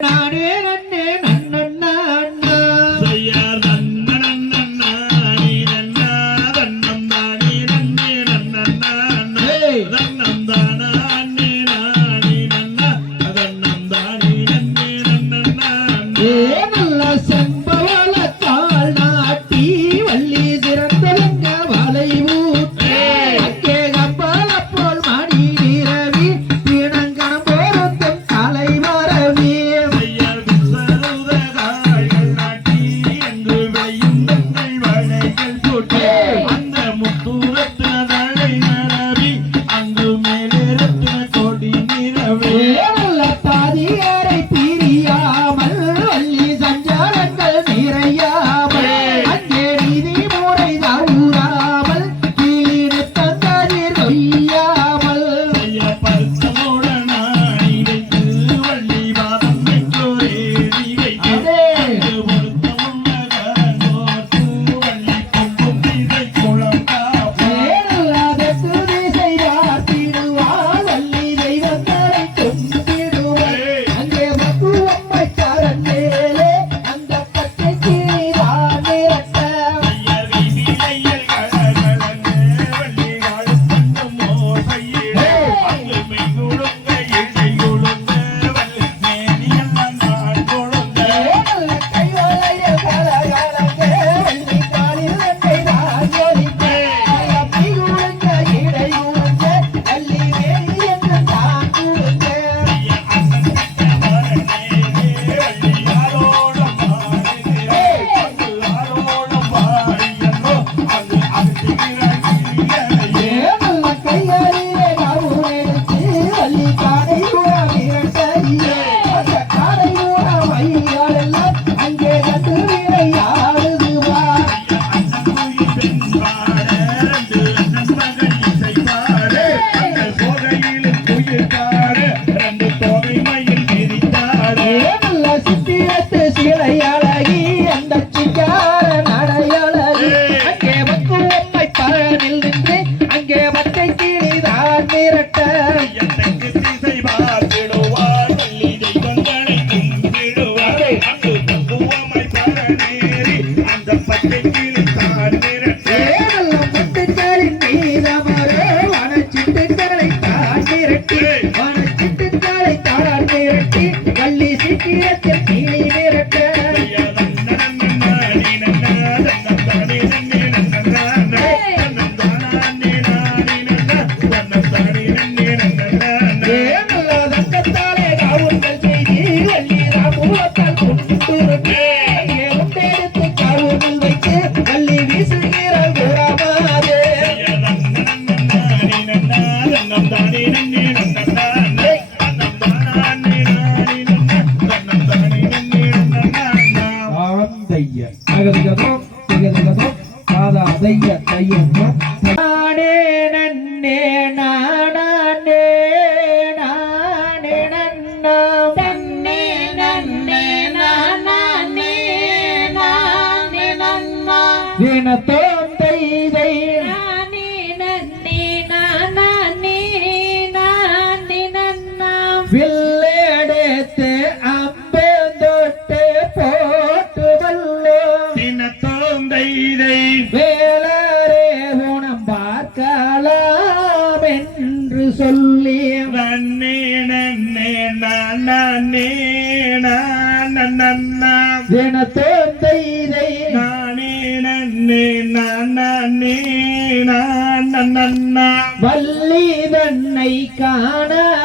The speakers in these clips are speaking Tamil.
Not it. you. ellas. Haga de cada, haga de cada, cada de.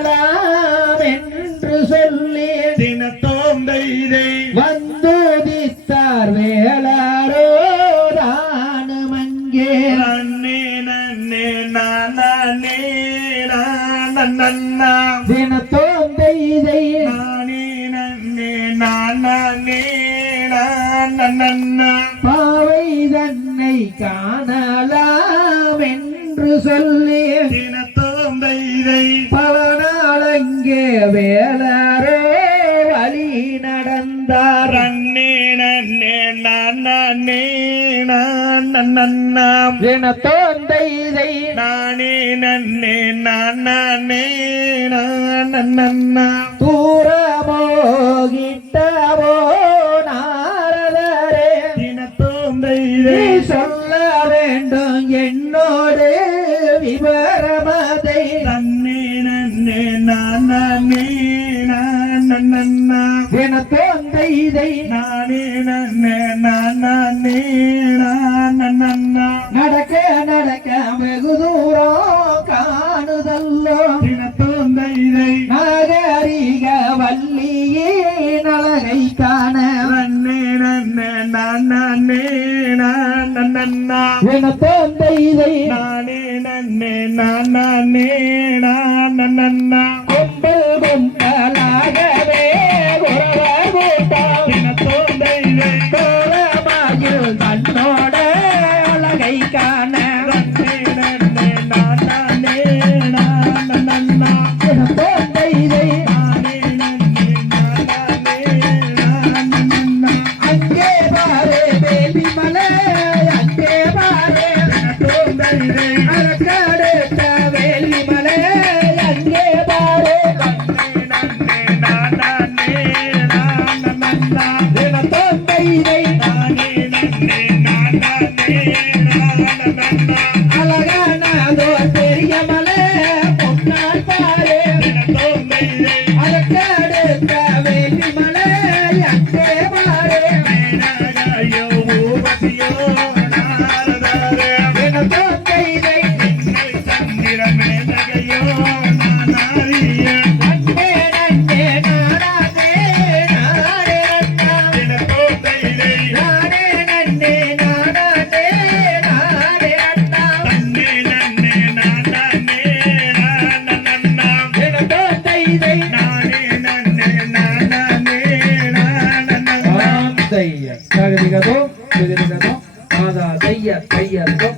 வாழலாம் என்று சொல்லி தினத்தோந்தை வந்தோதித்தார் வேளாரோ நானும் அங்கே. நன்னே நன்னே நானே நன்னா தினத்தோந்தை நானே நன்னே நானே பாவை தன்னை காணலாம் என்று சொல்லி நன்னாம். என தோந்தைதை நானே நன்னே நான் நானே நான் நன்னா தூரமோ கிட்டவோ நாரதரே என தோந்தைதை சொல்ல வேண்டும் என்னோடு விவரமதை. நன்னே நன்னே நான் நானே நான் நன்னா என தோந்தைதை நானே நன்னா என தந்தை இதை நானே நன்னே நான் நானே நான் நன்னா ¿Sabe que te cazó? ¿Se te cazó? A la tía, tía de.